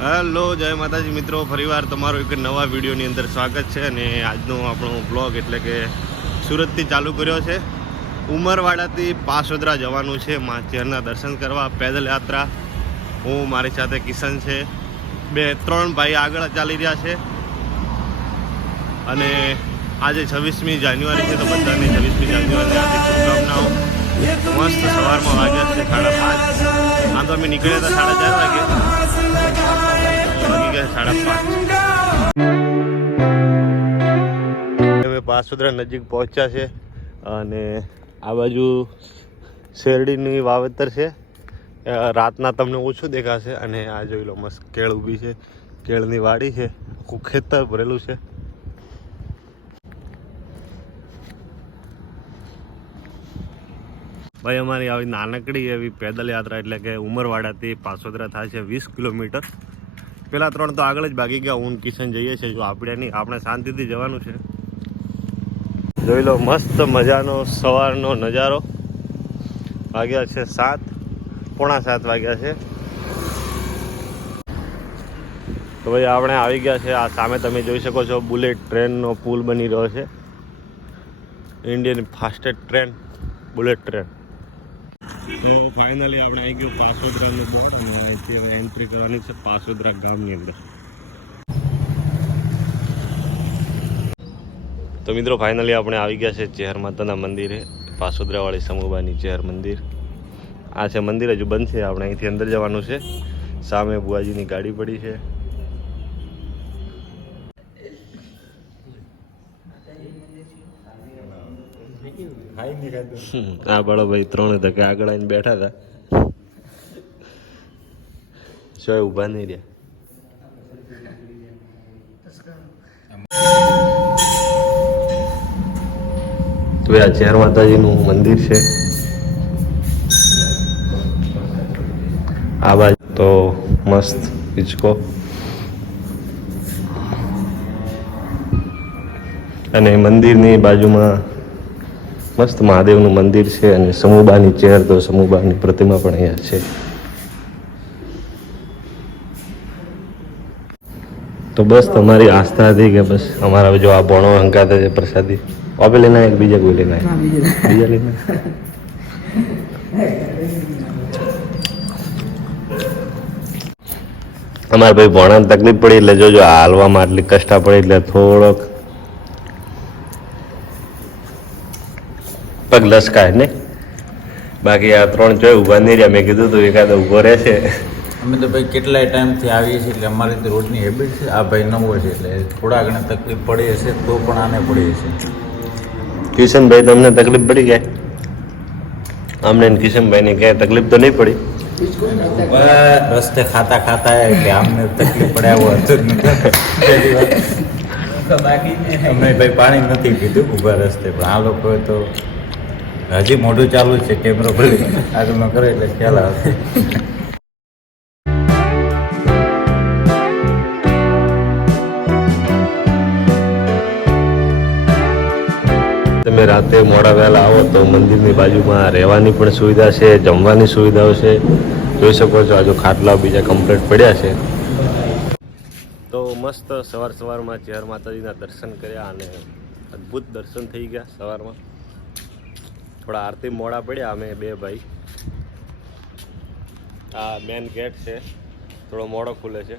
Hello જય માતાજી મિત્રો, ફરીવાર તમારો એક નવા વિડીયોની અંદર સ્વાગત છે. અને આજનો આપણો બ્લોગ એટલે કે સુરતથી ચાલુ કર્યો છે. ઉમરવાડાથી પાસોદરા જવાનું છે મા ચેરના દર્શન કરવા, પેદલ યાત્રા. હું મારી સાથે કિશન છે, 2-3 ભાઈ આગળ ચાલી રહ્યા છે. અને આજે 26મી જાન્યુઆરી છે, તો બધાને 26મી જાન્યુઆરી આજે શુભકામનાઓ. મસ્ત સવારમાં વાગ્યા છે 5:30. આમ તો અમે નીકળ્યા હતા 4:30 વાગે, વાગી ગયા 5:30. હવે પાસોદરા નજીક પહોંચ્યા છે અને આ બાજુ શેરડીની વાવેતર છે. રાતના તમને ઓછું દેખાશે. અને આ જોઈ લો, મસ્ત કેળ ઊભી છે, કેળની વાડી છે, આખું ખેતર ભરેલું છે. ભાઈ અમારી આવી નાનકડી એવી પેદલ યાત્રા એટલે કે ઉમરવાડાથી પાસોદરા થાય છે 20 કિલોમીટર. પેલા 3 તો આગળ જ ભાગી ગયા, હું કિશન જઈએ છીએ. જો આપણે નહીં, આપણે શાંતિથી જવાનું છે. જોઈ લો મસ્ત મજાનો સવારનો નજારો. વાગ્યા છે 7:45 વાગ્યા છે. તો ભાઈ આપણે આવી ગયા છે. આ સામે તમે જોઈ શકો છો બુલેટ ટ્રેનનો પુલ બની રહ્યો છે. Indian fastest train, bullet train. તો ફાઇનલી આપણે આવી ગયો પાસોદરાનું દ્વાર અને અહીંથી હવે એન્ટ્રી કરવાની છે પાસોદરા ગામની અંદર. તો મિત્રો ફાઇનલી આપણે આવી ગયા છે ચેહર માતાના મંદિરે, પાસોદરાવાળી સમૂહબાની ચેહર મંદિર. આ છે મંદિર, હજુ બંધ છે. આપણે અહીંથી અંદર જવાનું છે. સામે બુઆજીની ગાડી પડી છે. આ બાળો ભાઈ 3 ધકે આગળ આવીને બેઠા હતા, શું ઊભા નહીં રહ્યા. તો આ ચેહર માતાજીનું મંદિર છે. આ બાજુ તો મસ્ત હિંચકો અને મંદિરની બાજુમાં મસ્ત મહાદેવનું મંદિર છે. અને સમૂહબાની ચેહર, તો સમૂહબાની પ્રતિમા પણ અહીંયા છે. તો બસ તમારી આસ્થા હતી કે બસ અમારા જો આ ભણો હંકાતે છે પ્રસાદી આપે લેના, એક બીજા કોઈ લેના, બીજા લેના. અમારે ભાઈ ભણાને તકલીફ પડી એટલે જોજો હાલવામાં આટલી કષ્ટા પડી એટલે થોડોક પગ લસકાય ને. બાકી આ 3 ચોય ઊભા નહીં રહ્યા. મેં કીધું તું એકાદ ઊભો રહેશે. અમે તો ભાઈ કેટલાય ટાઈમથી આવીએ છીએ એટલે અમારી તો રોડની હેબિટ છે. આ ભાઈ નવો છે એટલે થોડા ઘણા તકલીફ પડી હશે તો પણ આને પડી હશે. કિશનભાઈ તમને તકલીફ પડી ગયા? અમને કિશનભાઈને ક્યાંય તકલીફ તો નહીં પડી. રસ્તે ખાતા ખાતા એટલે આમને તકલીફ પડે આવો હતું જ નથી. અમને ભાઈ પાણી નથી પીધું ઊભા રસ્તે, પણ આ લોકોએ તો હજી મોઢું ચાલુ છે. કેમેરો ભલે આગળનો કરે એટલે ખ્યાલ આવે. તમે રાતે મોડા વહેલા આવો તો મંદિરની બાજુમાં રહેવાની પણ સુવિધા છે, જમવાની સુવિધાઓ છે. જોઈ શકો છો આજુ ખાટલા બીજા કમ્પ્લીટ પડ્યા છે. તો મસ્ત સવારમાં ચેહર માતાજીના દર્શન કર્યા અને અદ્ભુત દર્શન થઈ ગયા સવારમાં. થોડા આરતી મોડા પડ્યા અમે 2 ભાઈ. આ મેન ગેટ છે, થોડો મોડો ખુલે છે.